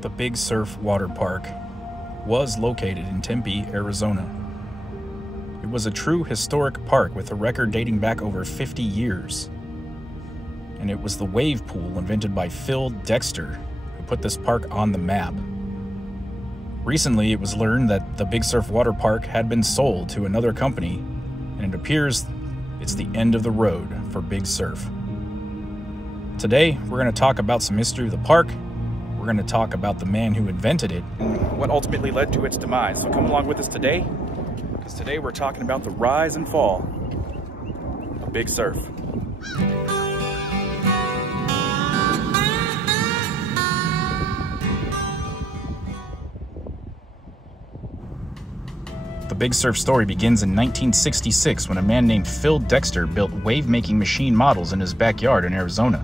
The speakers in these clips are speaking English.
The Big Surf Waterpark was located in Tempe, Arizona. It was a true historic park with a record dating back over 50 years. And it was the wave pool invented by Phil Dexter who put this park on the map. Recently, it was learned that the Big Surf Waterpark had been sold to another company, and it appears it's the end of the road for Big Surf. Today, we're going to talk about some history of the park. We're going to talk about the man who invented it and what ultimately led to its demise. So come along with us today, because today we're talking about the rise and fall of Big Surf. The Big Surf story begins in 1966 when a man named Phil Dexter built wave-making machine models in his backyard in Arizona.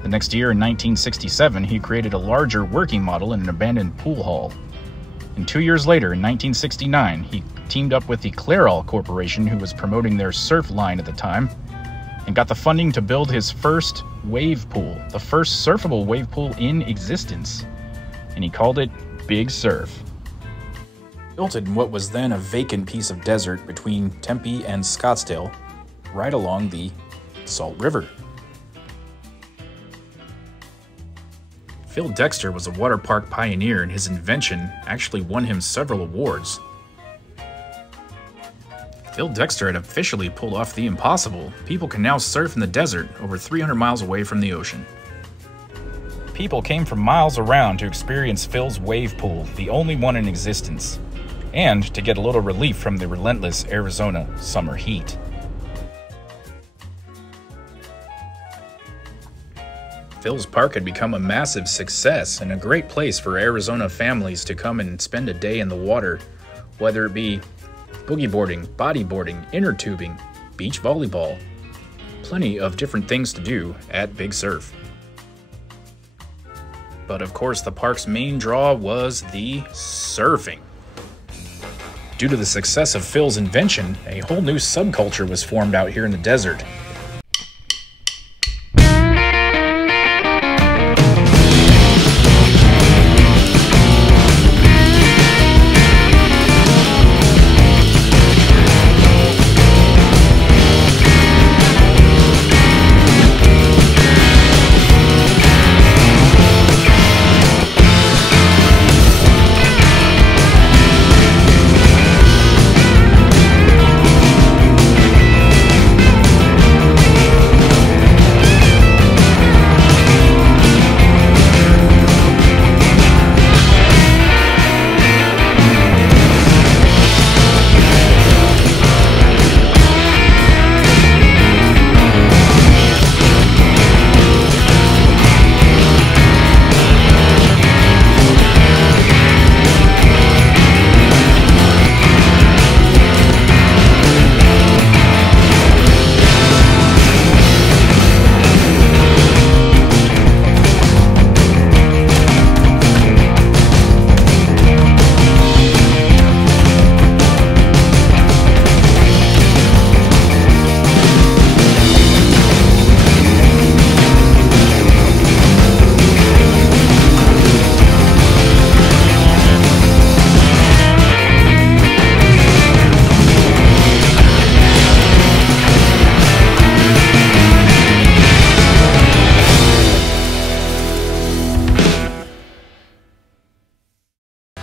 The next year, in 1967, he created a larger working model in an abandoned pool hall. And 2 years later, in 1969, he teamed up with the Clairol Corporation, who was promoting their surf line at the time, and got the funding to build his first wave pool, the first surfable wave pool in existence. And he called it Big Surf. Built it in what was then a vacant piece of desert between Tempe and Scottsdale, right along the Salt River. Phil Dexter was a water park pioneer, and his invention actually won him several awards. Phil Dexter had officially pulled off the impossible. People can now surf in the desert over 300 miles away from the ocean. People came from miles around to experience Phil's wave pool, the only one in existence, and to get a little relief from the relentless Arizona summer heat. Phil's park had become a massive success and a great place for Arizona families to come and spend a day in the water, whether it be boogie boarding, bodyboarding, inner tubing, beach volleyball. Plenty of different things to do at Big Surf. But of course, the park's main draw was the surfing. Due to the success of Phil's invention, a whole new subculture was formed out here in the desert.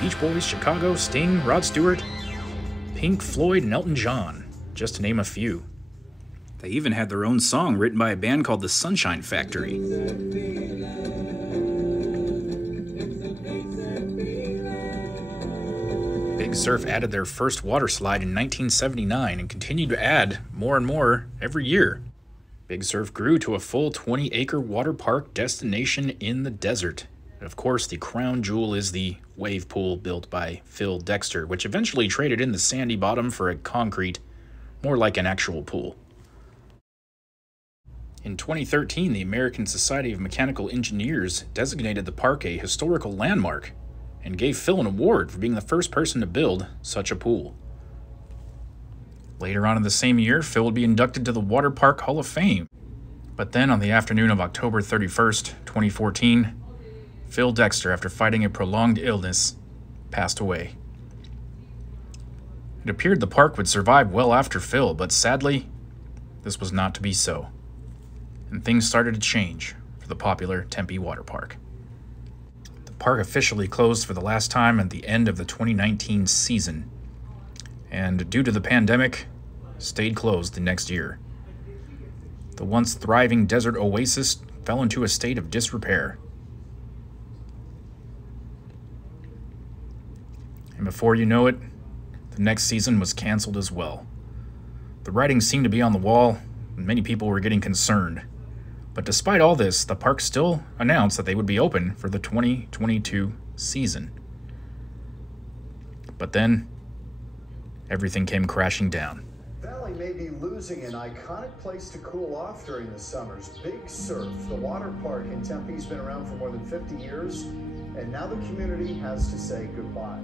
Beach Boys, Chicago, Sting, Rod Stewart, Pink Floyd, and Elton John, just to name a few. They even had their own song written by a band called the Sunshine Factory. Big Surf added their first water slide in 1979 and continued to add more and more every year. Big Surf grew to a full 20-acre water park destination in the desert. And of course, the crown jewel is the wave pool built by Phil Dexter, which eventually traded in the sandy bottom for a concrete, more like an actual pool. In 2013, the American Society of Mechanical Engineers designated the park a historical landmark and gave Phil an award for being the first person to build such a pool. Later on in the same year, Phil would be inducted to the Water Park Hall of Fame. But then on the afternoon of October 31st, 2014, Phil Dexter, after fighting a prolonged illness, passed away. It appeared the park would survive well after Phil, but sadly, this was not to be so. And things started to change for the popular Tempe Waterpark. The park officially closed for the last time at the end of the 2019 season, and due to the pandemic, stayed closed the next year. The once thriving desert oasis fell into a state of disrepair. And before you know it, the next season was canceled as well. The writing seemed to be on the wall, and many people were getting concerned. But despite all this, the park still announced that they would be open for the 2022 season. But then, everything came crashing down. Valley may be losing an iconic place to cool off during the summers. Big Surf, the water park in Tempe, has been around for more than 50 years, and now the community has to say goodbye.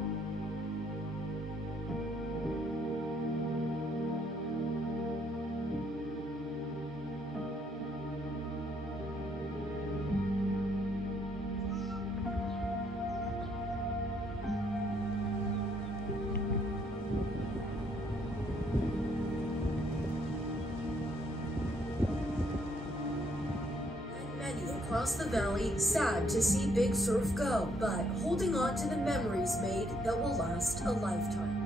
Across the valley, sad to see Big Surf go, but holding on to the memories made that will last a lifetime.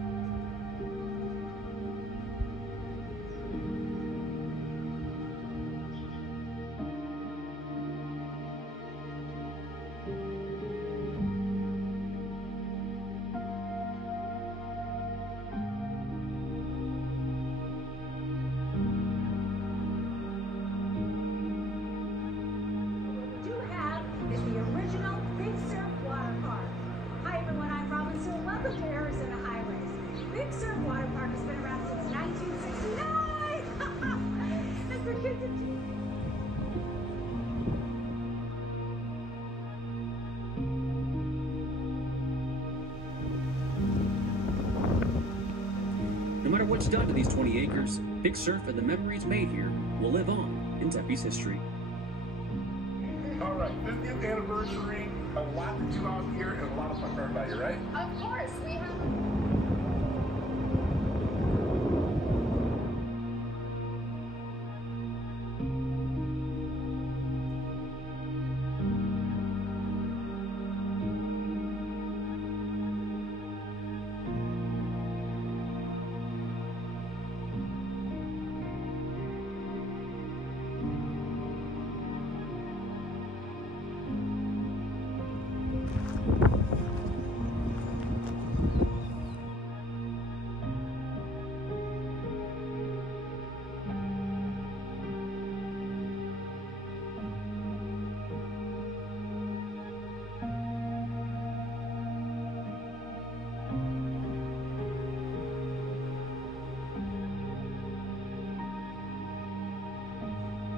Is the original Big Surf Waterpark. Hi everyone, I'm Robin Sewell. Welcome to Arizona Highways. Big Surf Waterpark has been around since 1969. And for kids and No matter what's done to these 20 acres, Big Surf and the memories made here will live on in Tempe's history. All right, 50th anniversary, a lot to do out here and a lot of fun for everybody, right? Of course, we have.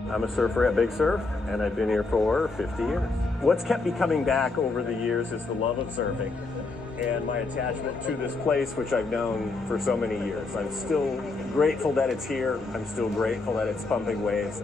I'm a surfer at Big Surf, and I've been here for 50 years. What's kept me coming back over the years is the love of surfing and my attachment to this place, which I've known for so many years. I'm still grateful that it's here. I'm still grateful that it's pumping waves.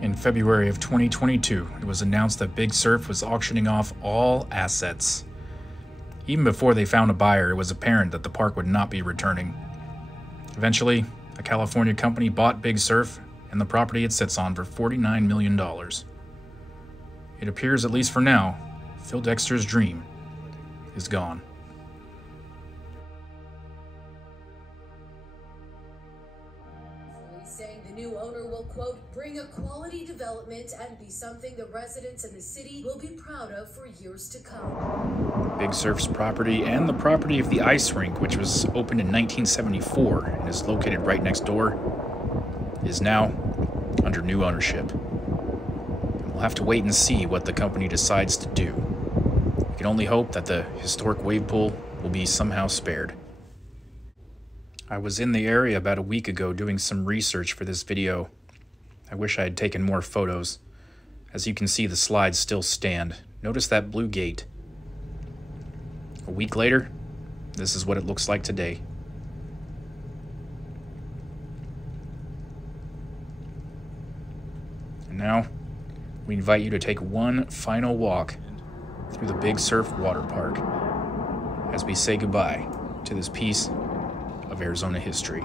In February of 2022, it was announced that Big Surf was auctioning off all assets. Even before they found a buyer, it was apparent that the park would not be returning. Eventually, a California company bought Big Surf and the property it sits on for $49 million. It appears, at least for now, Phil Dexter's dream is gone. Saying the new owner will, quote, bring a quality development and be something the residents and the city will be proud of for years to come. Big Surf's property and the property of the ice rink, which was opened in 1974 and is located right next door, is now under new ownership. And we'll have to wait and see what the company decides to do. We can only hope that the historic wave pool will be somehow spared. I was in the area about a week ago doing some research for this video. I wish I had taken more photos. As you can see, the slides still stand. Notice that blue gate. A week later, this is what it looks like today. And now, we invite you to take one final walk through the Big Surf Waterpark as we say goodbye to this piece of Arizona history.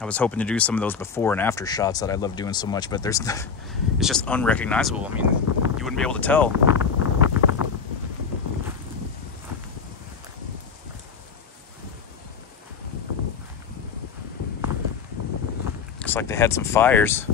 I was hoping to do some of those before and after shots that I love doing so much, but it's just unrecognizable. I mean, you wouldn't be able to tell. Looks like they had some fires.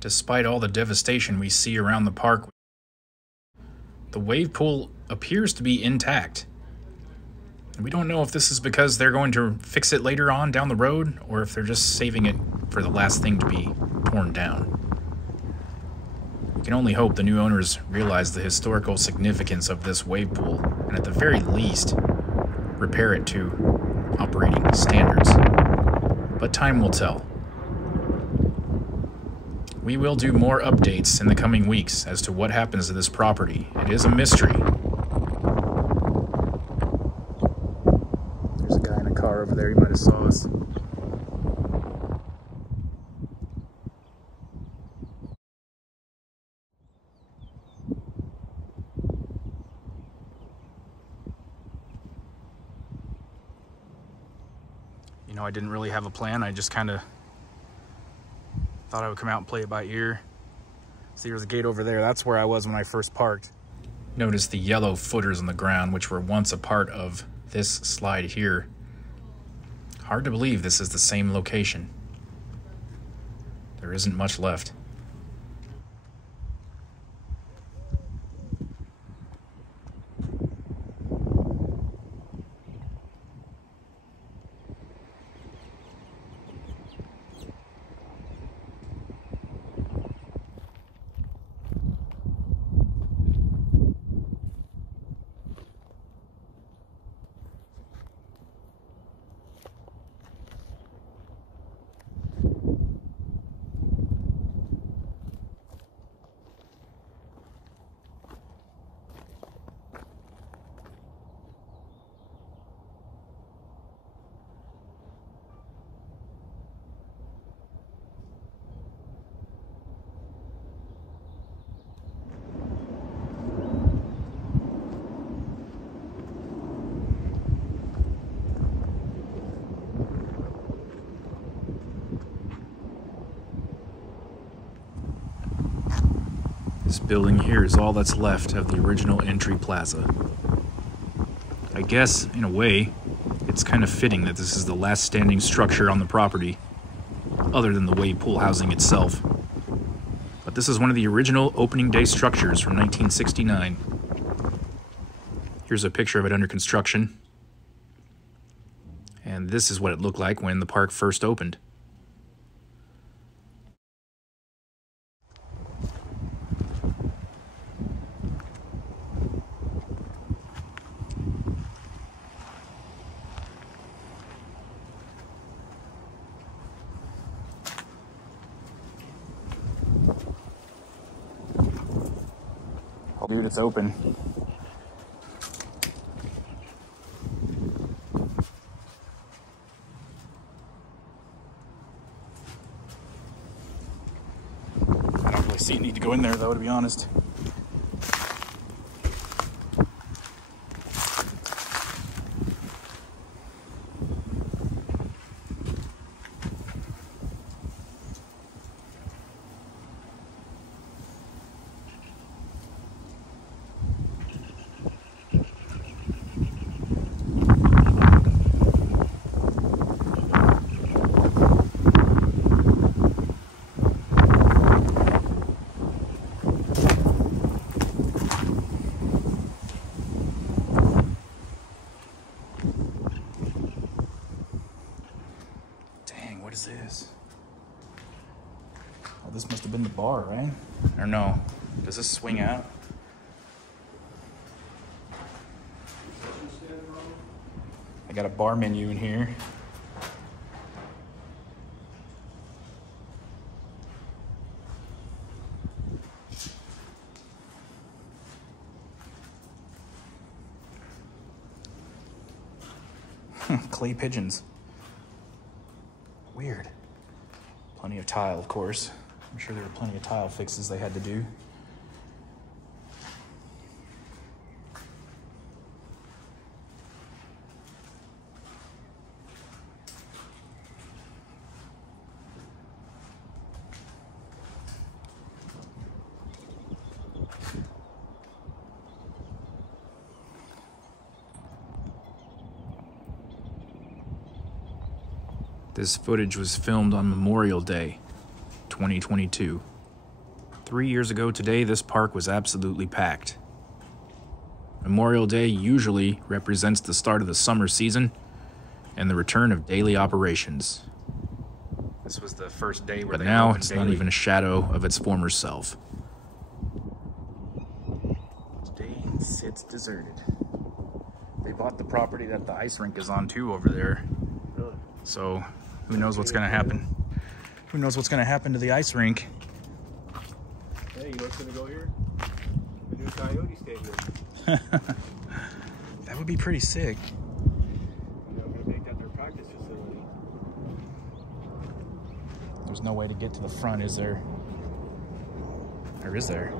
Despite all the devastation we see around the park, the wave pool appears to be intact. We don't know if this is because they're going to fix it later on down the road, or if they're just saving it for the last thing to be torn down. We can only hope the new owners realize the historical significance of this wave pool, and at the very least, repair it to operating standards. But time will tell. We will do more updates in the coming weeks as to what happens to this property. It is a mystery. There's a guy in a car over there. He might have saw us. You know, I didn't really have a plan. I just kind of thought I would come out and play it by ear. See, there's a gate over there. That's where I was when I first parked. Notice the yellow footers on the ground, which were once a part of this slide here. Hard to believe this is the same location. There isn't much left. This building here is all that's left of the original entry plaza. I guess, in a way, it's kind of fitting that this is the last standing structure on the property, other than the wave pool housing itself. But this is one of the original opening day structures from 1969. Here's a picture of it under construction. And this is what it looked like when the park first opened. Dude, it's open. I don't really see a need to go in there though, to be honest. What is this? Oh, this must have been the bar, right? Or no? Does this swing out? I got a bar menu in here. Clay pigeons. Weird. Plenty of tile, of course. I'm sure there were plenty of tile fixes they had to do. This footage was filmed on Memorial Day, 2022. 3 years ago today, this park was absolutely packed. Memorial Day usually represents the start of the summer season and the return of daily operations. This was the first day where now it's not even a shadow of its former self. Today sits deserted. They bought the property that the ice rink is on too over there. So who knows what's gonna happen? Who knows what's gonna happen to the ice rink? Hey, you know what's gonna go here? The new Coyote Stadium. That would be pretty sick. They're gonna make that their practice facility. There's no way to get to the front, is there? Or is there?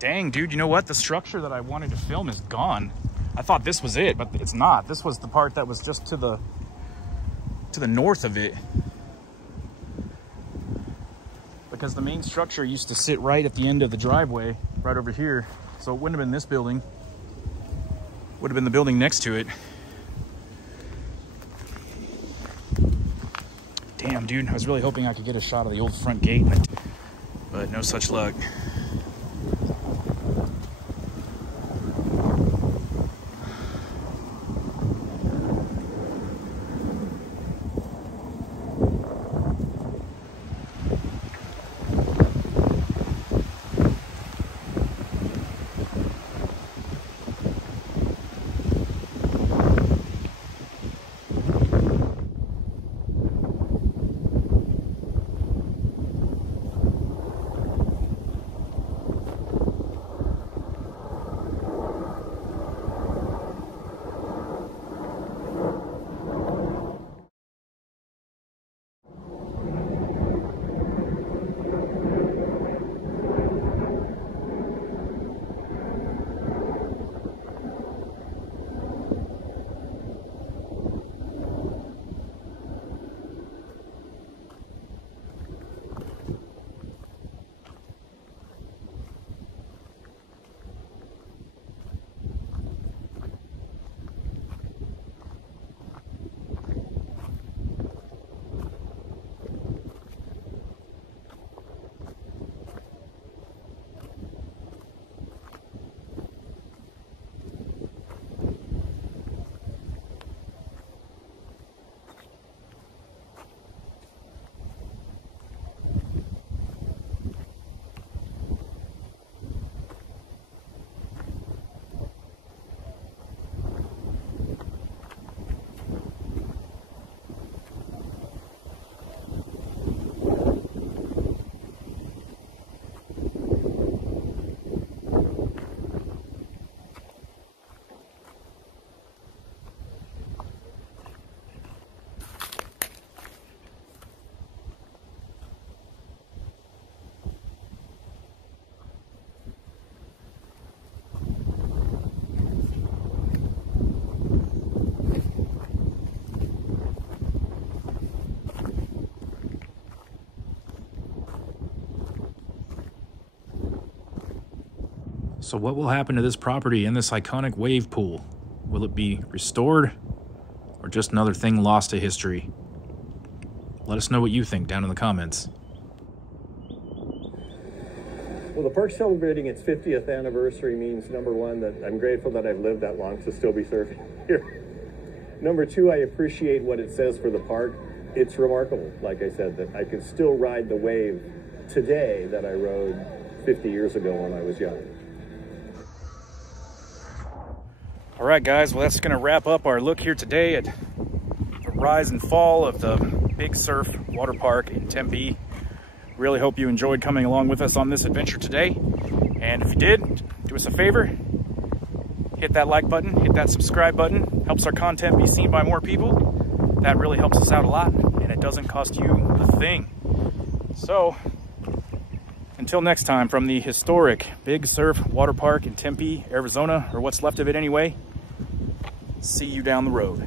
Dang, dude, you know what? The structure that I wanted to film is gone. I thought this was it, but it's not. This was the part that was just to the north of it. Because the main structure used to sit right at the end of the driveway, right over here. So it wouldn't have been this building. Would have been the building next to it. Damn, dude, I was really hoping I could get a shot of the old front gate, but no such luck. So what will happen to this property and this iconic wave pool? Will it be restored or just another thing lost to history? Let us know what you think down in the comments. Well, the park celebrating its 50th anniversary means, number one, that I'm grateful that I've lived that long to still be surfing here. Number two, I appreciate what it says for the park. It's remarkable, like I said, that I could still ride the wave today that I rode 50 years ago when I was young. All right, guys, well, that's going to wrap up our look here today at the rise and fall of the Big Surf Waterpark in Tempe. Really hope you enjoyed coming along with us on this adventure today. And if you did, do us a favor, hit that like button, hit that subscribe button. Helps our content be seen by more people. That really helps us out a lot, and it doesn't cost you a thing. So, until next time, from the historic Big Surf Waterpark in Tempe, Arizona, or what's left of it anyway, see you down the road.